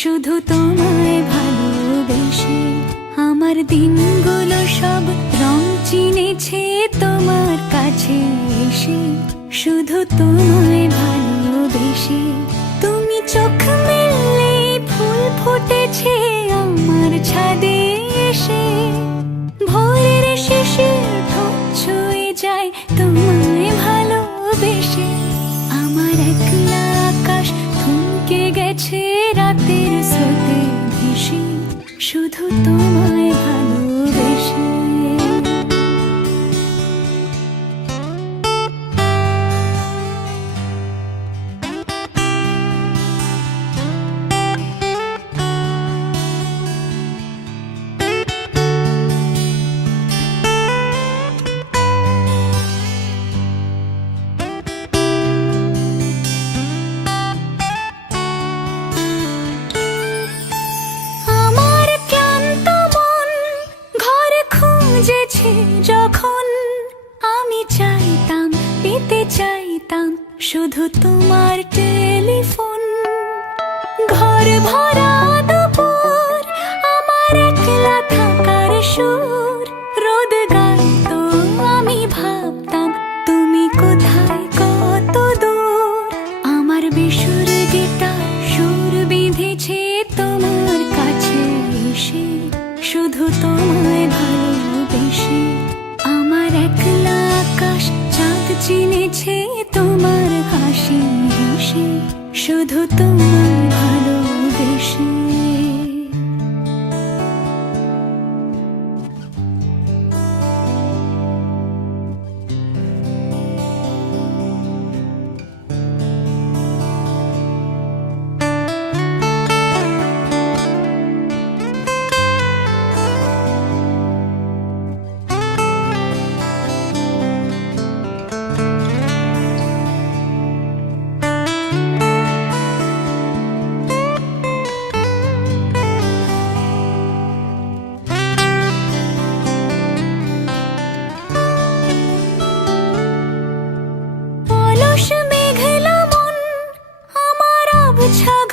শুধু তোমায় ভালোবেসে। আমার দিনগুলো সব রং চিনেছে তোমার কাছে এসে, শুধু তোমায় ভালোবেসে। তুমি চোখ মেললে ফুল ফুটেছে আমার ছাদে এসে, ভোরের শেষে ঠোঁট ছুঁয়ে যায় তোমায় ভালোবেসে। আমার একলা আকাশ থমকে গেছে রাতের স্রোতে ভেসে, শুধু তোমায় ভালোবেসে। যখন আমি চাইতাম, পেতে চাইতাম শুধু তোমার টেলিফোন। ঘর ভরা দুপুর, আমার একলা থাকার সুর, রোদ গাইতো আমি ভাবতাম তুমি কোথায় কত দূর। আমার বেসুর গিটার সুর বিঁধেছে তোমার কাছে এসে, শুধু তোমায় ভালোবেসে। আমার একলা আকাশ চাঁদ চিনেছে তোমার হাসি হেসে, শুধু তোমায় ভালোবেসে।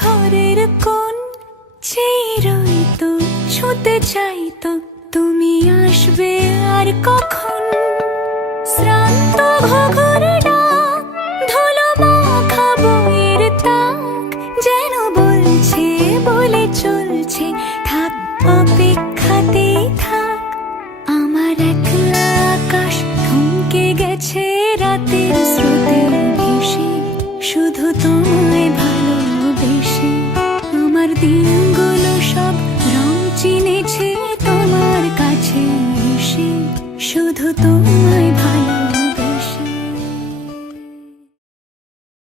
ঘরের কোণ চেয়ে রইতো, ছুঁতে চাইতো তুমি আসবে আর কখন। শ্রান্ত ঘুঘুর ডাক, ধুলো মাখা বইয়ের তাক, যেন বলছে বলে চলছে থাক অপেক্ষাতেই থাক। আমার একলা আকাশ থমকে গেছে রাতের স্রোতে ভেসে, শুধু তোমায় ভালোবেসে। আমার দিনগুলো সব রং চিনেছে তোমার কাছে এসে, শুধু তোমায়